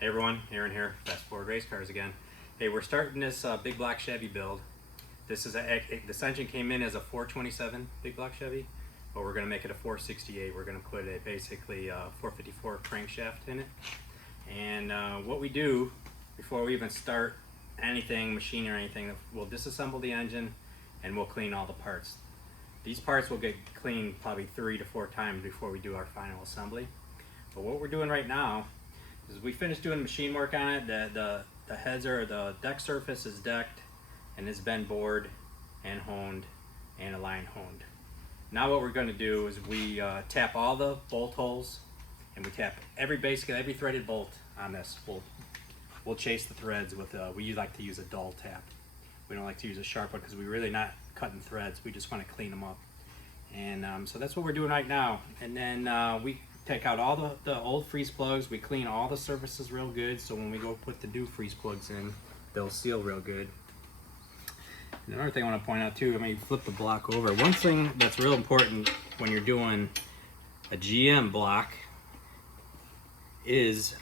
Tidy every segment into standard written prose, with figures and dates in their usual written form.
Hey everyone, Aaron here, Fast Forward Race Cars again. Hey, we're starting this big block Chevy build. This engine came in as a 427 big block Chevy, but we're going to make it a 468. We're going to put a basically 454 crankshaft in it. And what we do before we even start anything, machine or anything, we'll disassemble the engine and we'll clean all the parts. These parts will get cleaned probably 3 to 4 times before we do our final assembly. But what we're doing right now is we finished doing machine work on it. The heads are, the deck surface is decked and it's been bored and honed and a line honed. Now what we're going to do is we tap all the bolt holes and we tap basically every threaded bolt on this. We'll chase the threads with we like to use a dull tap. We don't like to use a sharp one because we're really not cutting threads. We just want to clean them up. And so that's what we're doing right now. And then we take out all the old freeze plugs. We clean all the surfaces real good, so when we go put the new freeze plugs in, they'll seal real good. And another thing I want to point out too, I mean, flip the block over. One thing that's real important when you're doing a GM block is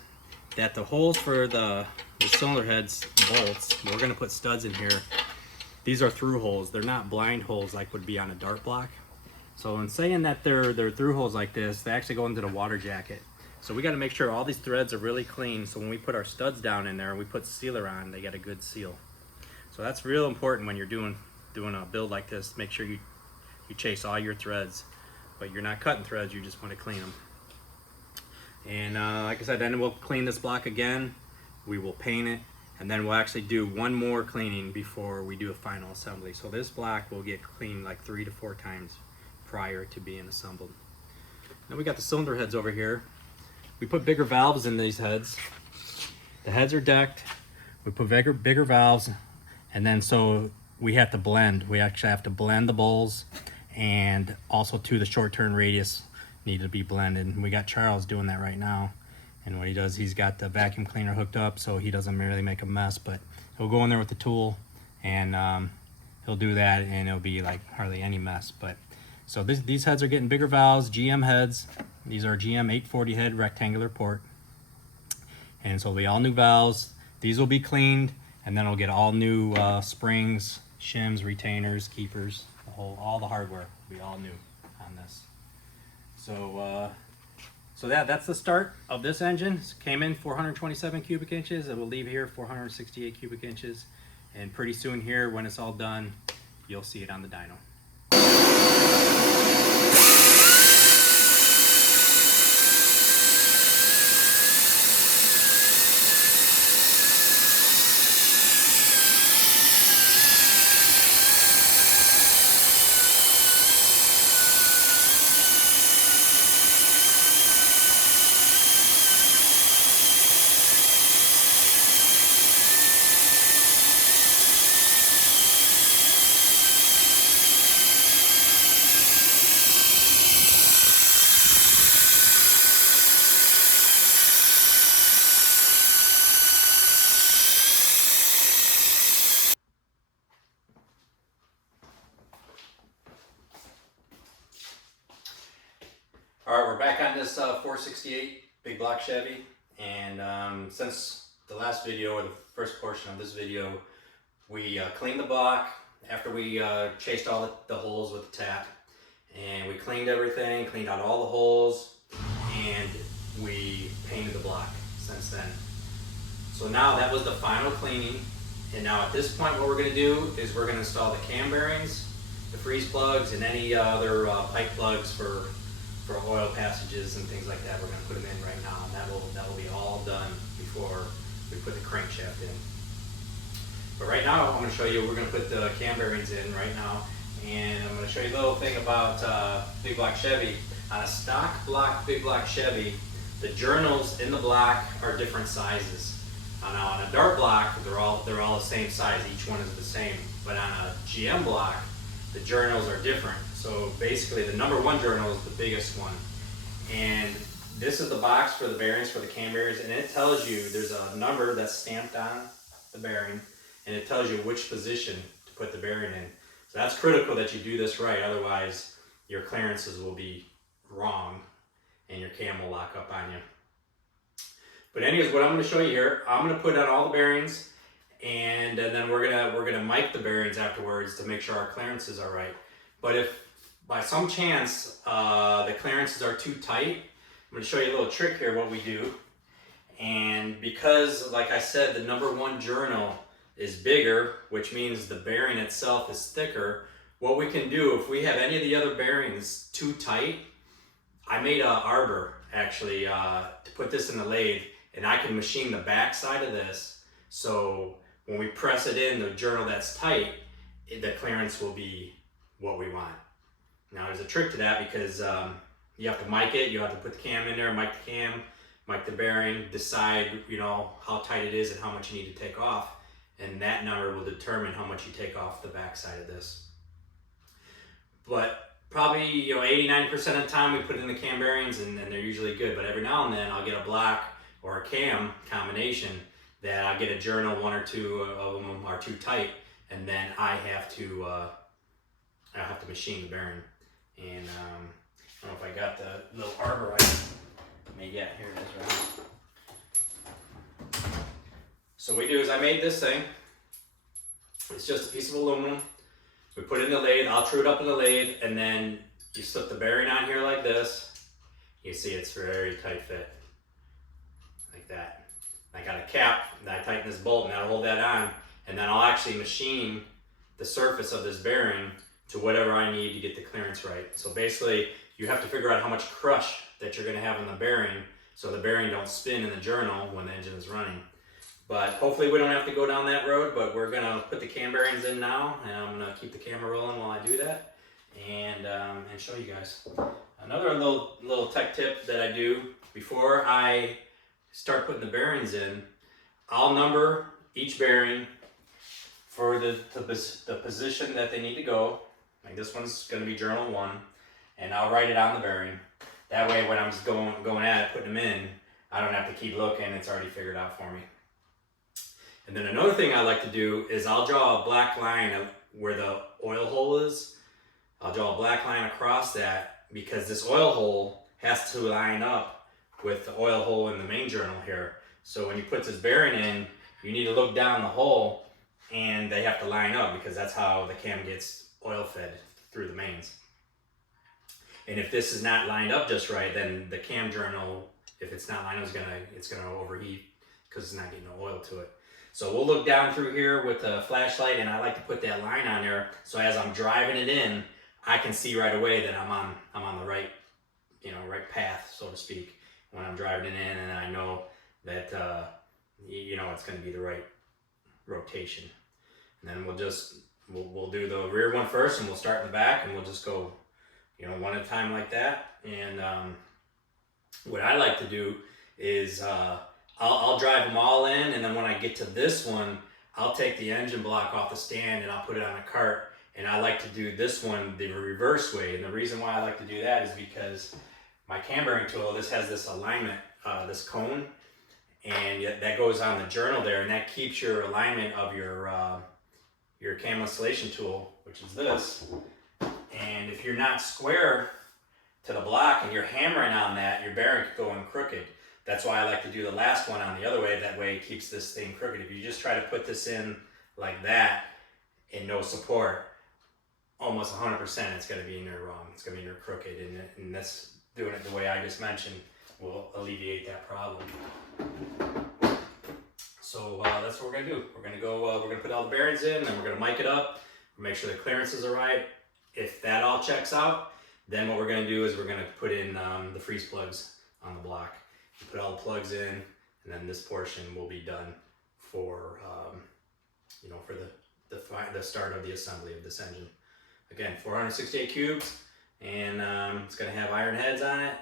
that the holes for the cylinder heads bolts, we're going to put studs in here. These are through holes. They're not blind holes like would be on a dart block. So in saying that they're through holes like this, they actually go into the water jacket. So we got to make sure all these threads are really clean, so when we put our studs down in there and we put sealer on, they get a good seal. So that's real important when you're doing a build like this. Make sure you chase all your threads, but you're not cutting threads, you just want to clean them. And like I said, then we'll clean this block again, we will paint it, and then we'll actually do one more cleaning before we do a final assembly. So this block will get cleaned like 3 to 4 times prior to being assembled. Then we got the cylinder heads over here. We put bigger valves in these heads. The heads are decked. We put bigger valves, and then so we have to blend. We actually have to blend the bowls, and also too the short turn radius need to be blended. And we got Charles doing that right now. And what he does, he's got the vacuum cleaner hooked up so he doesn't really make a mess, but he'll go in there with the tool and he'll do that, and it'll be like hardly any mess. But so these heads are getting bigger valves, GM heads. These are GM 840 head rectangular port. And so it'll be all new valves. These will be cleaned, and then we'll get all new springs, shims, retainers, keepers, all the hardware will be all new on this. So that's the start of this engine. It came in 427 cubic inches. It will leave here 468 cubic inches. And pretty soon here, when it's all done, you'll see it on the dyno. All right, we're back on this 468 big block Chevy, and since the last video, or the first portion of this video, we cleaned the block after we chased all the holes with the tap, and we cleaned everything, cleaned out all the holes, and we painted the block since then. So now that was the final cleaning, and now at this point what we're going to do is we're going to install the cam bearings, the freeze plugs, and any other pipe plugs for oil passages and things like that. We're going to put them in right now, and that will be all done before we put the crankshaft in. But right now I'm going to show you, we're going to put the cam bearings in right now, and I'm going to show you a little thing about big block Chevy. On a stock block big block Chevy, the journals in the block are different sizes. Now on a dart block, they're all the same size. Each one is the same. But on a GM block, the journals are different. So basically the number 1 journal is the biggest one. And this is the box for the bearings, for the cam bearings, and it tells you, there's a number that's stamped on the bearing, and it tells you which position to put the bearing in. So that's critical that you do this right, otherwise your clearances will be wrong and your cam will lock up on you. But anyways, what I'm going to show you here, I'm going to put on all the bearings, and then we're gonna mic the bearings afterwards to make sure our clearances are right. But if by some chance the clearances are too tight, I'm going to show you a little trick here what we do. And because, like I said, the number 1 journal is bigger, which means the bearing itself is thicker, what we can do, if we have any of the other bearings too tight, I made a arbor actually to put this in the lathe, and I can machine the back side of this, so when we press it in, the journal that's tight, the clearance will be what we want. Now there's a trick to that, because you have to mic it, you have to put the cam in there, mic the cam, mic the bearing, decide, you know, how tight it is and how much you need to take off, and that number will determine how much you take off the back side of this. But probably, you know, 80-90% of the time we put in the cam bearings, and they're usually good. But every now and then I'll get a block or a cam combination that I get a journal, 1 or 2 of them are too tight, and then I have to machine the bearing. And I don't know if I got the little arbor I made yet. Here it is, right? So what we do is I made this thing. It's just a piece of aluminum. We put it in the lathe. I'll true it up in the lathe, and then you slip the bearing on here like this. You see it's very tight fit, like that. I got a cap, and I tighten this bolt, and that'll hold that on, and then I'll actually machine the surface of this bearing to whatever I need to get the clearance right. So basically, you have to figure out how much crush that you're going to have in the bearing, so the bearing don't spin in the journal when the engine is running. But hopefully we don't have to go down that road, but we're going to put the cam bearings in now, and I'm going to keep the camera rolling while I do that, and show you guys. Another little tech tip that I do before I start putting the bearings in, I'll number each bearing for the position that they need to go. Like this one's going to be journal 1, and I'll write it on the bearing. That way when I'm just going at it, putting them in, I don't have to keep looking, it's already figured out for me. And then another thing I like to do is I'll draw a black line where the oil hole is. I'll draw a black line across that, because this oil hole has to line up with the oil hole in the main journal here. So when you put this bearing in, you need to look down the hole, and they have to line up, because that's how the cam gets oil fed through the mains. And if this is not lined up just right, then the cam journal, if it's not lined up, it's gonna overheat because it's not getting no oil to it. So we'll look down through here with a flashlight, and I like to put that line on there, so as I'm driving it in, I can see right away that I'm on the right, right path, so to speak, when I'm driving it in, and I know that it's going to be the right rotation. And then we'll do the rear one first, and we'll start in the back, and we'll just go, one at a time like that. And what I like to do is I'll drive them all in, and then when I get to this one, I'll take the engine block off the stand and I'll put it on a cart. And I like to do this one the reverse way. And the reason why I like to do that is because my cam bearing tool, this has this alignment, this cone, and that goes on the journal there, and that keeps your alignment of your cam installation tool, which is this. And if you're not square to the block and you're hammering on that, your bearing could go in crooked. That's why I like to do the last one on the other way. That way it keeps this thing crooked. If you just try to put this in like that and no support, almost 100% it's going to be in there wrong. It's going to be in there crooked, and that's doing it the way I just mentioned will alleviate that problem. So that's what we're going to do. We're going to go. We're going to put all the bearings in, and we're going to mic it up, make sure the clearances are right. If that all checks out, then what we're going to do is we're going to put in the freeze plugs on the block. Put all the plugs in, and then this portion will be done for for the start of the assembly of this engine. Again, 468 cubes, and it's going to have iron heads on it,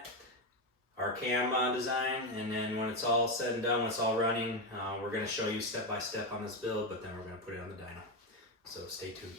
our cam design, and then when it's all said and done, when it's all running, we're going to show you step by step on this build, but then we're going to put it on the dyno. So stay tuned.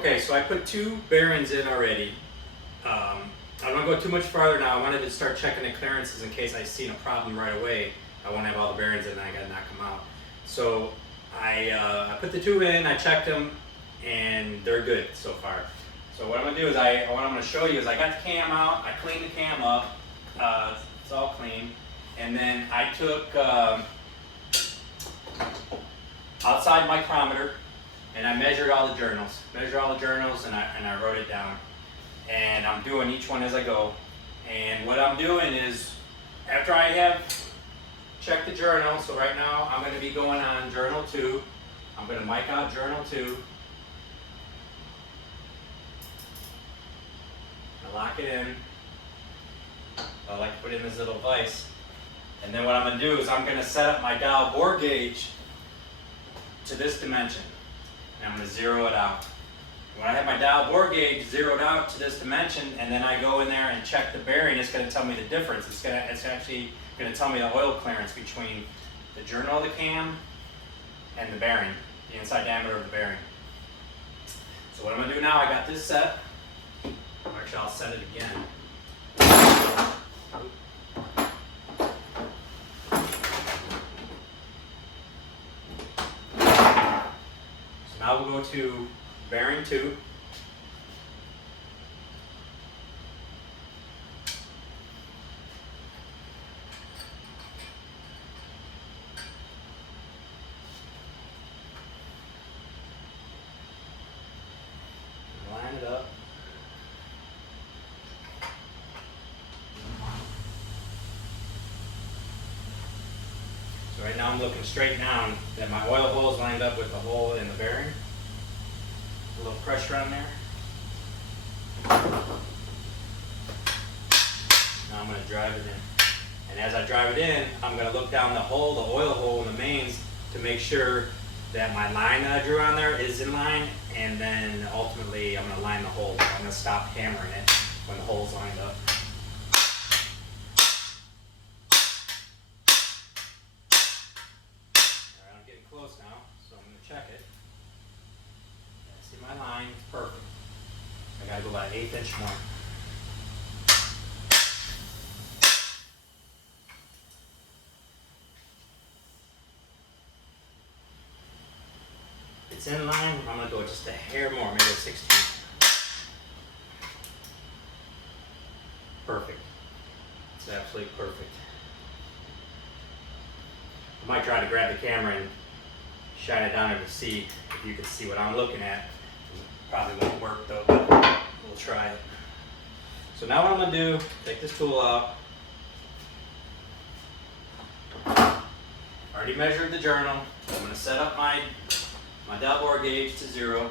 Okay, so I put 2 bearings in already. I don't want to go too much farther now. I wanted to start checking the clearances in case I seen a problem right away. I won't have all the bearings in and I got to knock them out. So I put the 2 in, I checked them, and they're good so far. So what I'm going to do is, what I'm going to show you is I got the cam out, I cleaned the cam up, it's all clean, and then I took outside micrometer and I measured all the journals, and I wrote it down. And I'm doing each one as I go. And what I'm doing is, after I have checked the journal, so right now I'm going to be going on journal 2. I'm going to mic out journal 2. I lock it in. I like to put in this little vise. And then what I'm going to do is I'm going to set up my dial bore gauge to this dimension. And I'm going to zero it out. When I have my dial bore gauge zeroed out to this dimension, and then I go in there and check the bearing, it's going to tell me the difference. It's actually going to tell me the oil clearance between the journal of the cam and the bearing, the inside diameter of the bearing. So what I'm going to do now, I got this set. Actually, I'll set it again. So now we'll go to bearing 2. Line it up. So right now I'm looking straight down that my oil hole is lined up with the hole in the bearing. A little pressure on there. Now I'm going to drive it in. And as I drive it in, I'm going to look down the hole, the oil hole in the mains, to make sure that my line that I drew on there is in line, and then ultimately I'm going to line the hole. I'm going to stop hammering it when the hole's lined up. Alright, I'm getting close now, so I'm going to check it. See my line, it's perfect. I gotta go about an 1/8 inch more. It's in line, I'm gonna go just a hair more, maybe a 16. Perfect. It's absolutely perfect. I might try to grab the camera and shine it down in the seat if you can see what I'm looking at. Probably won't work though, but we'll try it. So now what I'm going to do, take this tool out. Already measured the journal. I'm going to set up my dial bore gauge to 0.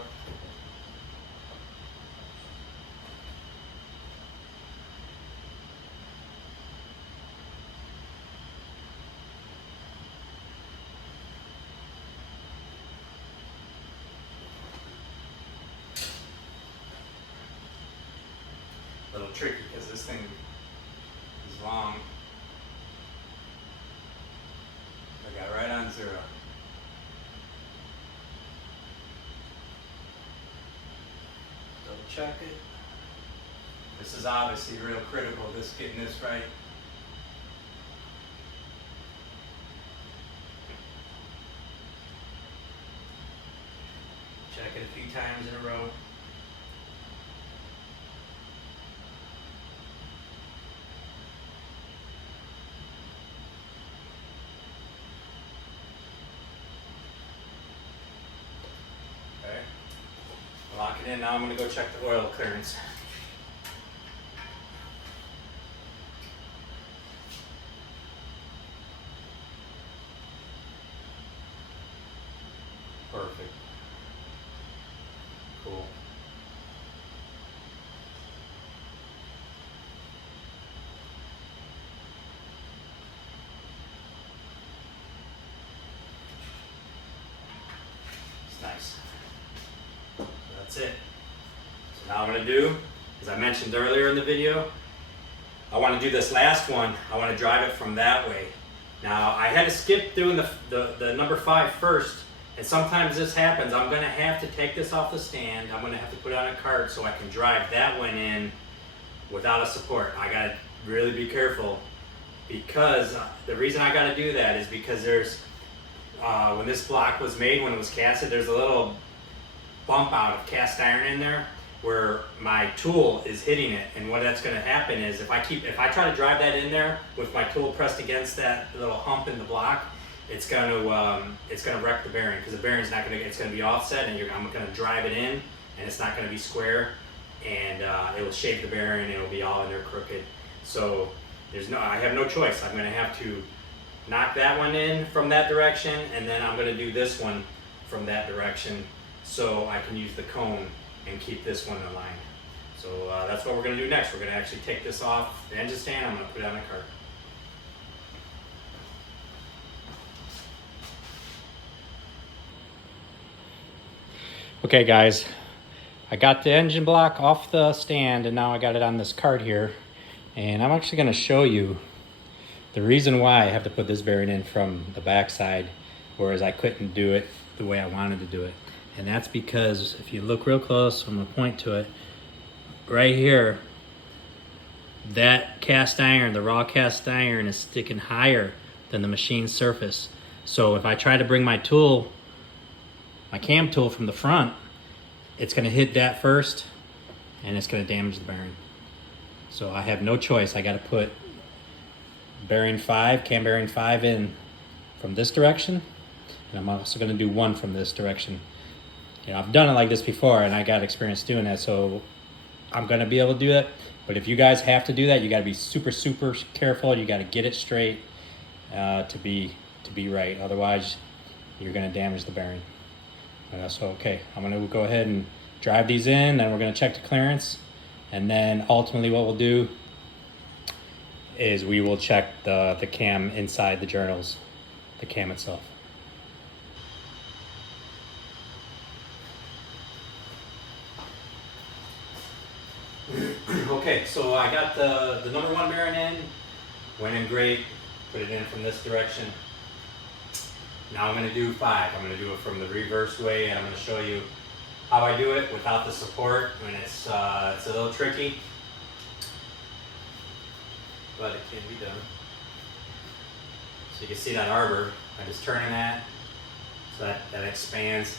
A little tricky because this thing is long. I got right on 0. Double check it. This is obviously real critical, getting this right. Check it a few times in a row. Lock it in. Now I'm going to go check the oil clearance. Perfect. Cool. It's nice. That's it. So now what I'm going to do, as I mentioned earlier in the video, I want to do this last one. I want to drive it from that way. Now I had to skip doing the number 5 first, And sometimes this happens. I'm gonna have to take this off the stand. I'm gonna have to put it on a cart so I can drive that one in without a support. I gotta really be careful, because the reason I gotta do that is because there's, when this block was made, when it was casted, there's a little bump out of cast iron in there where my tool is hitting it. And what that's gonna happen is if I try to drive that in there with my tool pressed against that little hump in the block, it's gonna wreck the bearing, because the bearing's not gonna, it's gonna be offset, and I'm gonna drive it in, and it's not gonna be square, and it will shake the bearing, and it'll be all in there crooked. So I have no choice. I'm gonna have to knock that one in from that direction, and then I'm gonna do this one from that direction, so I can use the cone and keep this one aligned. So that's what we're gonna do next. We're gonna actually take this off the engine stand. I'm gonna put it on a cart. Okay guys, I got the engine block off the stand, and now I got it on this cart here, and I'm actually going to show you the reason why I have to put this bearing in from the back side, whereas I couldn't do it the way I wanted to do it. And that's because if you look real close, I'm going to point to it right here, that cast iron, the raw cast iron, is sticking higher than the machine surface. So if I try to bring my tool, my cam tool, from the front, it's going to hit that first, and it's going to damage the bearing. So I have no choice. I got to put bearing 5, cam bearing 5 in from this direction, and I'm also going to do one from this direction. You know, I've done it like this before, and I got experience doing that, so I'm going to be able to do that. But if you guys have to do that, you got to be super, super careful. You got to get it straight to be right. Otherwise, you're going to damage the bearing. So okay, I'm going to go ahead and drive these in, then we're going to check the clearance, and then ultimately what we'll do is we will check the cam inside the journals, the cam itself. Okay, so I got the number 1 bearing in, went in great, put it in from this direction. Now I'm going to do 5. I'm going to do it from the reverse way, and I'm going to show you how I do it without the support. And it's a little tricky, but it can be done. So you can see that arbor, I'm just turning that, so that expands,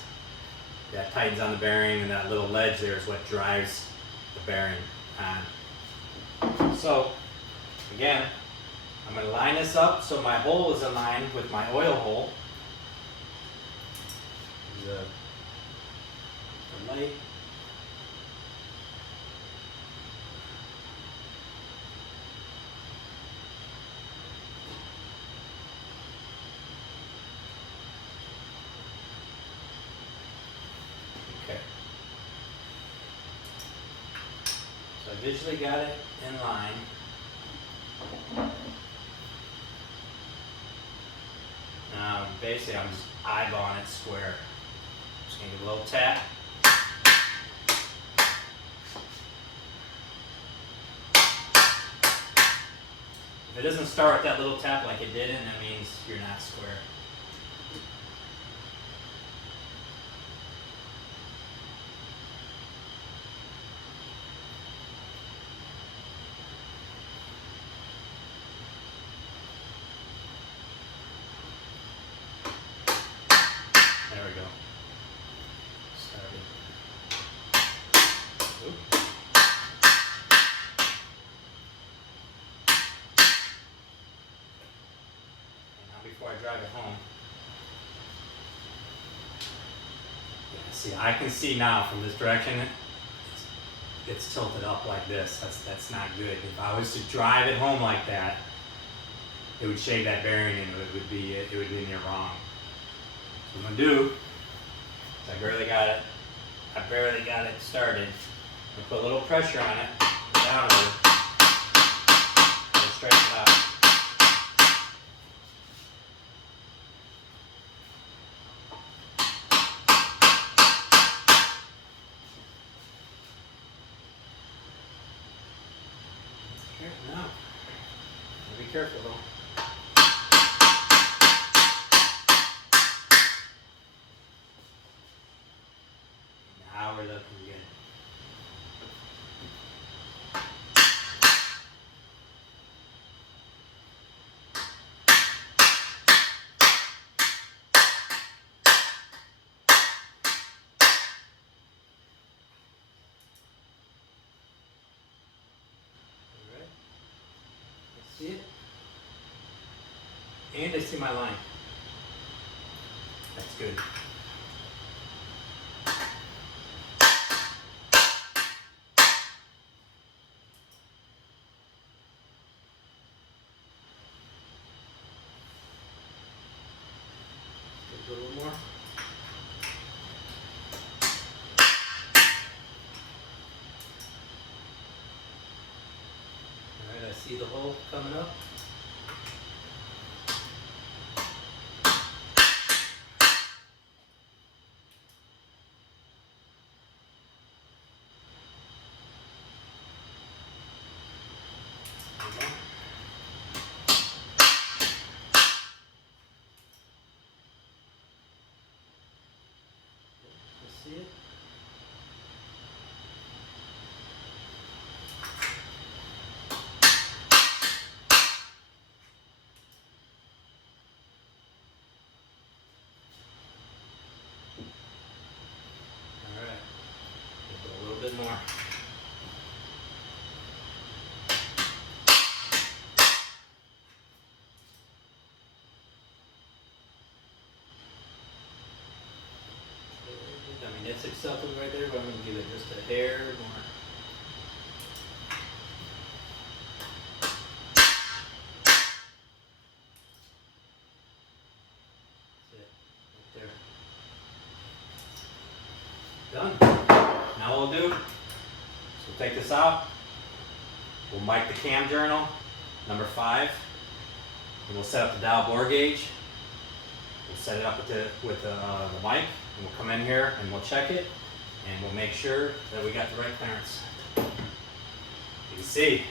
that tightens on the bearing, and that little ledge there is what drives the bearing on. So again, I'm going to line this up so my hole is aligned with my oil hole. The light. Okay. So I visually got it in line. Now basically I'm just eyeballing it square. Just gonna give a little tap. If it doesn't start with that little tap like it did, that means you're not square. There we go. Started. Oop. Before I drive it home. Yeah, see, I can see now from this direction, it's tilted up like this. That's not good. If I was to drive it home like that, it would shave that bearing, and it would be near wrong. So what I'm gonna do is I barely got it started. I'm gonna put a little pressure on it, downward, and straighten it out. No. Be careful though. See it? And I see my line. That's good. A little more. Alright, I see the hole coming up. See it? All right. Put a little bit more. I mean, it's acceptable right there, but I'm going to give it just a hair more. That's it, right there. Done. Now what we'll do, so we'll take this out. We'll mic the cam journal, number 5. And we'll set up the dial bore gauge. We'll set it up with the mic. And we'll come in here and we'll check it, and we'll make sure that we got the right clearance. You can see,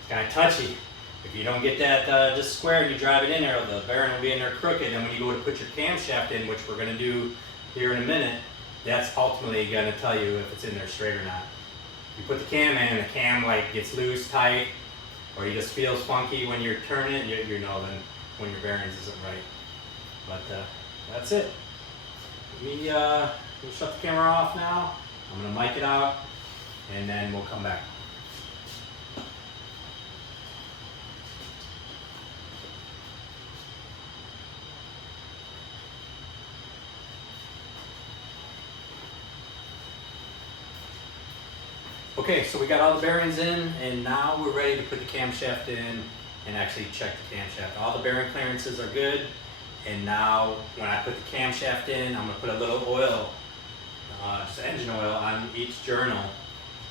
it's kind of touchy. If you don't get that just square and you drive it in there, the bearing will be in there crooked, and when you go to put your camshaft in, which we're going to do here in a minute, that's ultimately going to tell you if it's in there straight or not. You put the cam in, the cam like gets loose, tight, or you just feels funky when you're turning it, you know then when your bearings isn't right. But that's it. We'll shut the camera off now. I'm going to mic it out, and then we'll come back. Okay, so we got all the bearings in, and now we're ready to put the camshaft in and actually check the camshaft. All the bearing clearances are good. And now, when I put the camshaft in, I'm going to put a little oil, just engine oil, on each journal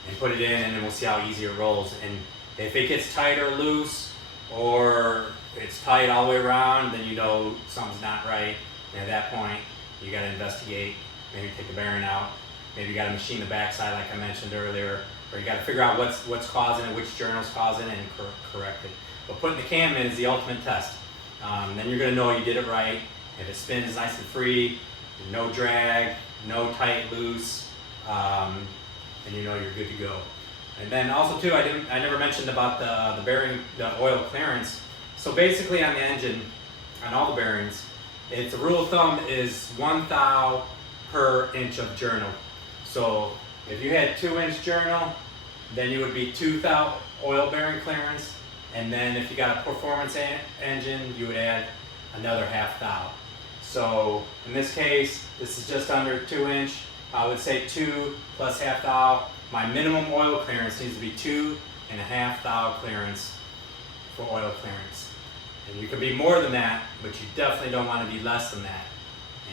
and put it in, and then we'll see how easy it rolls. And if it gets tight or loose, or it's tight all the way around, then you know something's not right. And at that point, you got to investigate, maybe take the bearing out, maybe you got to machine the backside like I mentioned earlier, or you got to figure out what's causing it, which journal's causing it, and correct it. But putting the cam in is the ultimate test. Then you're going to know you did it right. If it spins nice and free, no drag, no tight, loose, and you know you're good to go. And then also too, I never mentioned about the bearing, the oil clearance. So basically on the engine, on all the bearings, the rule of thumb is 1 thou per inch of journal. So if you had 2-inch journal, then you would be 2 thou oil bearing clearance. And then if you got a performance engine, you would add another 1/2 thou. So in this case, this is just under 2-inch. I would say 2 plus 1/2 thou. My minimum oil clearance needs to be 2 1/2 thou clearance for oil clearance. And you can be more than that, but you definitely don't want to be less than that.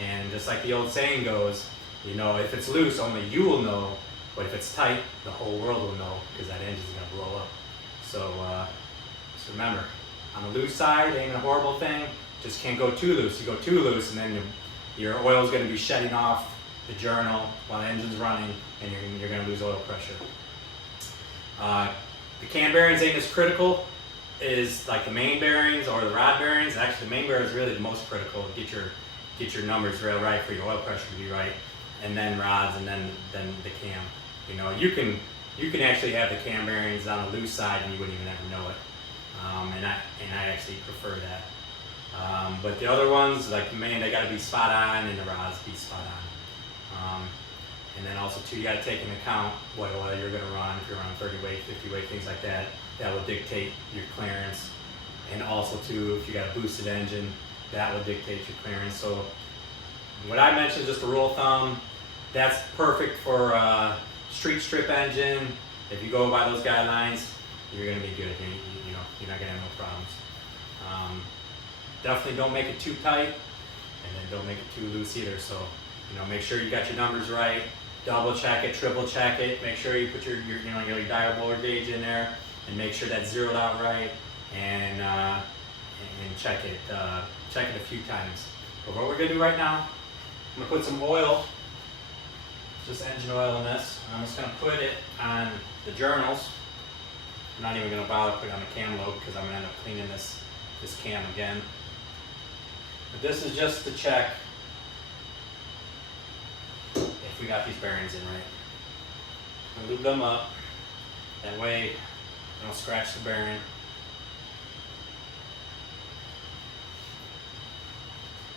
And just like the old saying goes, you know, if it's loose, only you will know. But if it's tight, the whole world will know, because that engine's going to blow up. So just remember, on the loose side, ain't a horrible thing. Just can't go too loose. You go too loose, and then your oil is going to be shedding off the journal while the engine's running, and you're going to lose oil pressure. The cam bearings ain't as critical as like the main bearings or the rod bearings. Actually, the main bearing is really the most critical. Get your numbers real right for your oil pressure to be right, and then rods, and then the cam. You know, you can actually have the cam bearings on the loose side, and you wouldn't even ever know it. And I actually prefer that. But the other ones, like man, they got to be spot on, and the rods be spot on. And then also too, you got to take into account what oil you're going to run. If you're running 30 weight, 50 weight, things like that, that will dictate your clearance. And also too, if you got a boosted engine, that will dictate your clearance. So what I mentioned, just a rule of thumb, that's perfect for a street strip engine. If you go by those guidelines, you're gonna be good. You know, you're not gonna have no problems. Definitely don't make it too tight, and then don't make it too loose either. So, you know, make sure you got your numbers right. Double check it, triple check it. Make sure you put your dial blower gauge in there, and make sure that's zeroed out right. And check it. Check it a few times. But what we're gonna do right now, I'm gonna put some oil, just engine oil in this. I'm just gonna put it on the journals. I'm not even gonna bother putting it on the cam lobe because I'm gonna end up cleaning this cam again. But this is just to check if we got these bearings in right. I'm gonna lube them up. That way I don't scratch the bearing.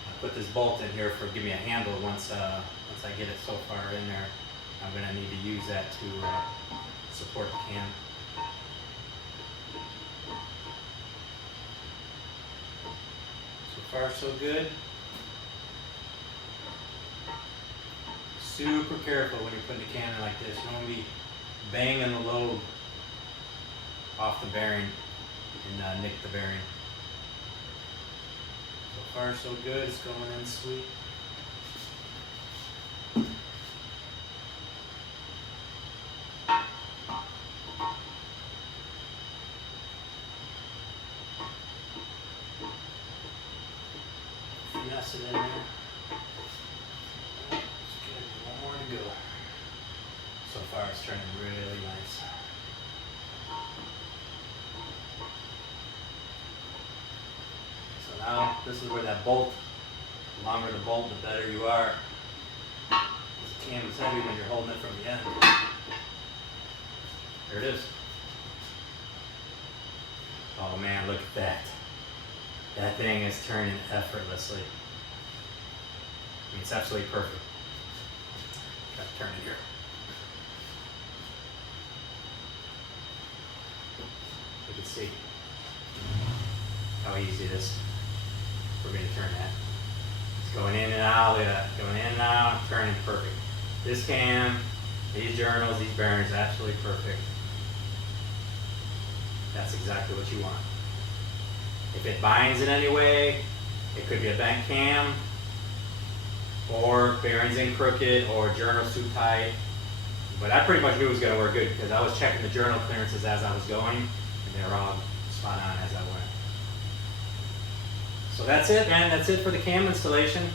I'll put this bolt in here for give me a handle once I get it so far in there. I'm gonna need to use that to support the cam. So far so good. Super careful when you're putting the cam in like this. You don't want to be banging the lobe off the bearing and nick the bearing. So far so good. It's going in sweet. Finesse it in there. One more to go. So far it's turning really nice. So now this is where that bolt, the longer the bolt, the better you are. The cam is heavy when you're holding it from the end. There it is. Oh man, look at that. That thing is turning effortlessly. I mean, it's absolutely perfect. Got to turn it here. You can see how easy it is for me to turn that. It's going in and out, look at that. Going in and out, turning perfect. This cam, these journals, these bearings, absolutely perfect. That's exactly what you want. If it binds in any way, it could be a bent cam, or bearings in crooked, or journals too tight. But I pretty much knew it was going to work good because I was checking the journal clearances as I was going, and they were all spot on as I went. So that's it, man. That's it for the cam installation.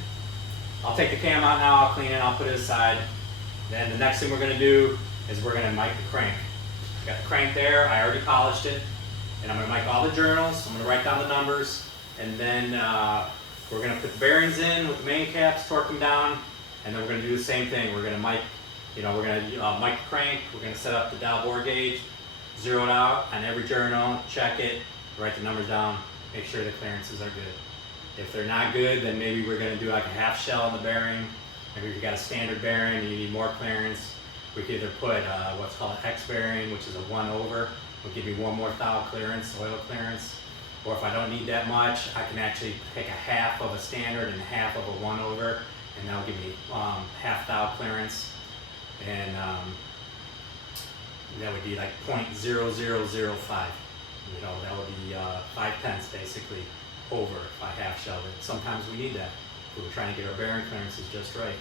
I'll take the cam out now, I'll clean it, I'll put it aside. Then the next thing we're going to do is we're going to mic the crank. Got the crank there, I already polished it. And I'm going to mic all the journals, I'm going to write down the numbers, and then we're going to put the bearings in with the main caps, torque them down, and then we're going to do the same thing. We're going to mic, we're going to mic the crank, we're going to set up the dial bore gauge, zero it out on every journal, check it, write the numbers down, make sure the clearances are good. If they're not good, then maybe we're going to do like a half shell on the bearing. Maybe if you got a standard bearing and you need more clearance, we could either put what's called an X bearing, which is a 1/over. Will give me one more thou clearance, oil clearance. Or if I don't need that much, I can actually take a half of a standard and half of a 1/over, and that'll give me half thou clearance. And that would be like 0.0005. You know, that would be 5/10 basically over if I half shelled it. Sometimes we need that. We're trying to get our bearing clearances just right.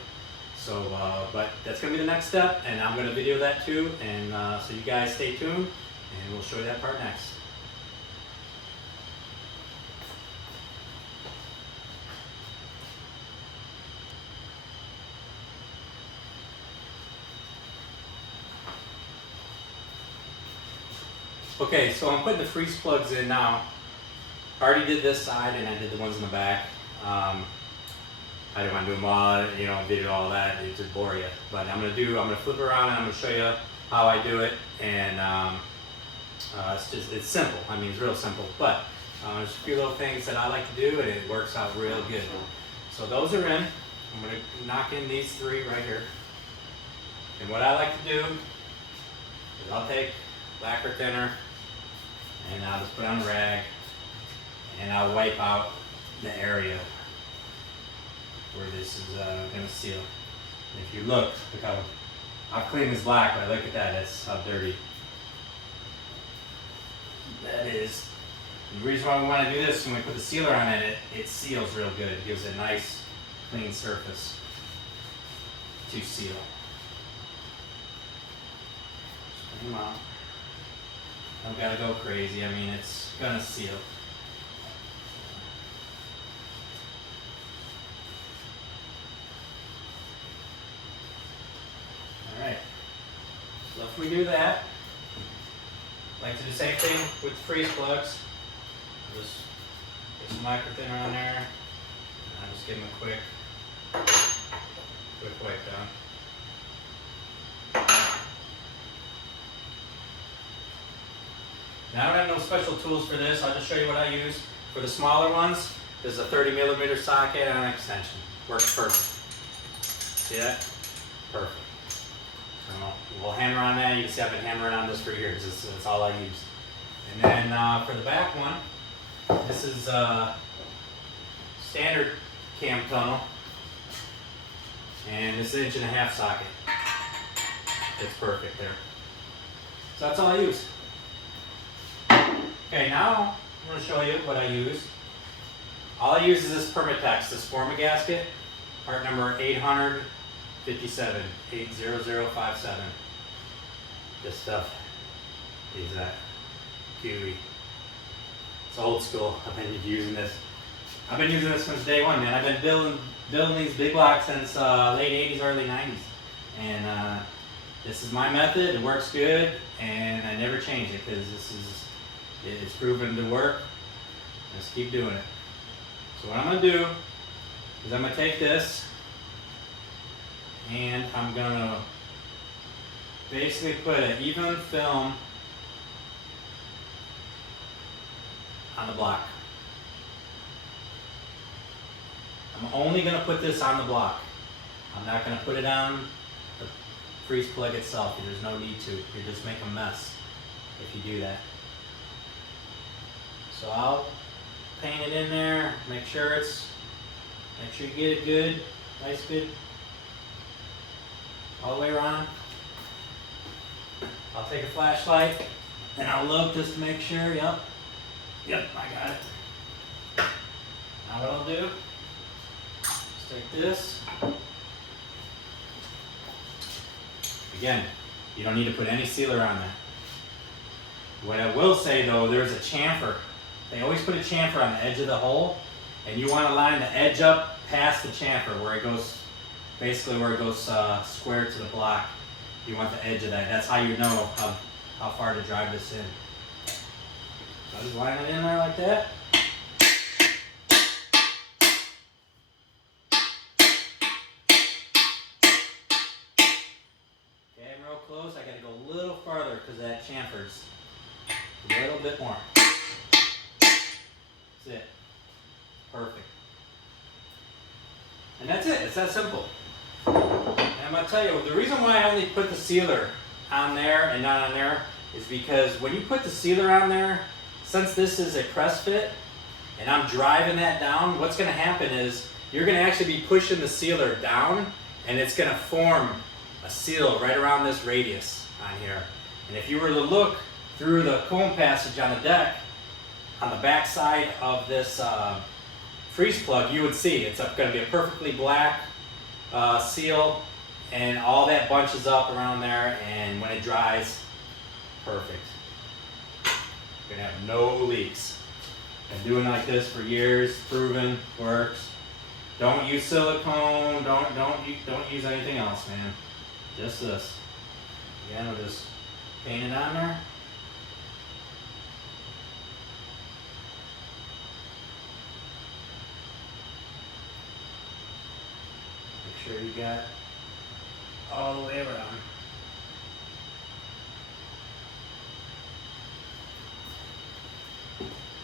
So, but that's going to be the next step, and I'm going to video that too. And so you guys stay tuned. And we'll show you that part next. Okay, so I'm putting the freeze plugs in now. I already did this side and I did the ones in the back. I didn't want to do them all, you know, video all that, it just bore you. But I'm gonna flip it around and I'm gonna show you how I do it. And it's simple. I mean, it's real simple, but there's a few little things that I like to do, and it works out real good. So those are in. I'm going to knock in these three right here. And what I like to do is I'll take lacquer thinner, and I'll just put on a rag, and I'll wipe out the area where this is gonna seal. And if you look how clean this black, but look at that, that's how dirty that is. And the reason why we want to do this, when we put the sealer on it, it seals real good. It gives it a nice, clean surface to seal. Just clean them out. Don't gotta go crazy. I mean, it's gonna seal. Alright. So if we do that, like to do the same thing with the freeze plugs. Just get some micro thinner on there. And I'll just give them a quick wipe down. Now I don't have no special tools for this. I'll just show you what I use. For the smaller ones, this is a 30mm socket and an extension. Works perfect. See that? Perfect. We'll hammer on that. You can see I've been hammering on this for years. That's all I use. And then for the back one, this is a standard cam tunnel, and this 1.5 inch socket. It's perfect there. So that's all I use. Okay, now I'm going to show you what I use. All I use is this Permatex, this Forma gasket, part number 857, 80057. This stuff is gooey. It's old school. I've been using this. I've been using this since day one, man. I've been building these big blocks since late 80s, early 90s. And this is my method. It works good, and I never change it because it's proven to work. Let's keep doing it. So what I'm going to do is I'm going to take this and I'm going to basically put an even film on the block. I'm only going to put this on the block. I'm not going to put it on the freeze plug itself. There's no need to. You just make a mess if you do that. So I'll paint it in there, make sure you get it good, nice good, all the way around. I'll take a flashlight and I'll look just to make sure, yep, I got it. Now what I'll do is take this. Again, you don't need to put any sealer on that. What I will say though, there's a chamfer. They always put a chamfer on the edge of the hole, and you want to line the edge up past the chamfer where it goes, basically where it goes square to the block. You want the edge of that. That's how you know how far to drive this in. So I just line it in there like that. Okay, I'm real close. I got to go a little farther because that chamfer's a little bit more. That's it. Perfect. And that's it. It's that simple. And I'm going to tell you, the reason why I only put the sealer on there and not on there is because when you put the sealer on there, since this is a press fit and I'm driving that down, what's going to happen is you're going to actually be pushing the sealer down, and it's going to form a seal right around this radius on here. And if you were to look through the cone passage on the deck, on the back side of this freeze plug, you would see it's going to be a perfectly black seal, and all that bunches up around there, and when it dries, perfect. You're going to have no leaks. Been doing like this for years, proven, works. Don't use silicone, don't use anything else, man. Just this. Again, we'll just paint it on there. Make sure you got all the way around.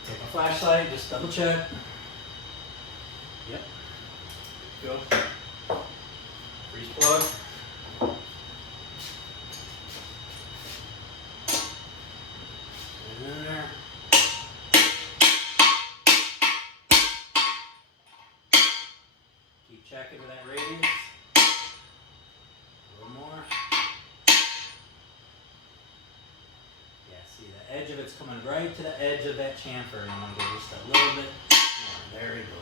Take a flashlight, just double check. Yep. Go. Freeze plug. And in there. edge of it's coming right to the edge of that chamfer, and I'm going to go just a little bit more. There you go.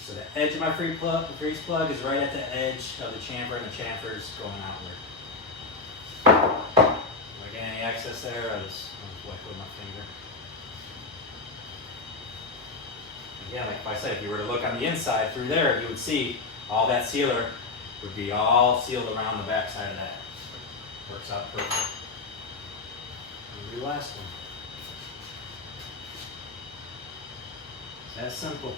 So the edge of my freeze plug is right at the edge of the chamfer, and the chamfer is going outward. Like any excess there, I just wipe with my finger. Again, like I said, if you were to look on the inside through there, you would see all that sealer would be all sealed around the back side of that. Works out perfect. And the last one. It's that simple.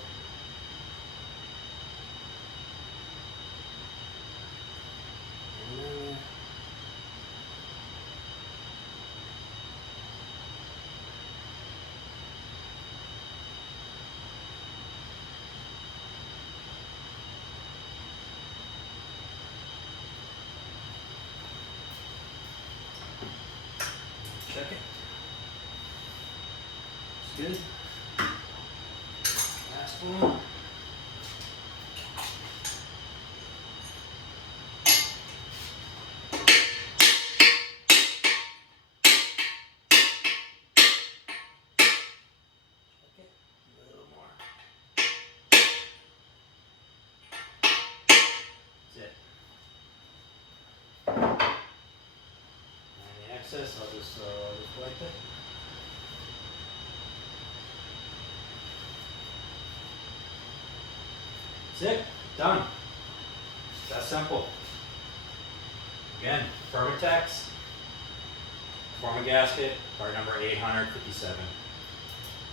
Check it. It's good. Last one. Check it. A little more. That's it. Any excess, I'll just wipe it. That's it. Done. It's that simple. Again, Permatex, form a gasket, part number 857.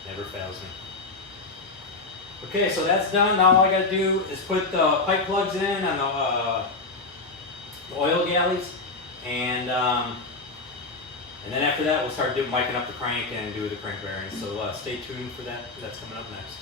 Never fails me. Okay, so that's done. Now all I got to do is put the pipe plugs in on the oil galleys, and then after that we'll start miking up the crank and do the crank bearings. So stay tuned for that. That's coming up next.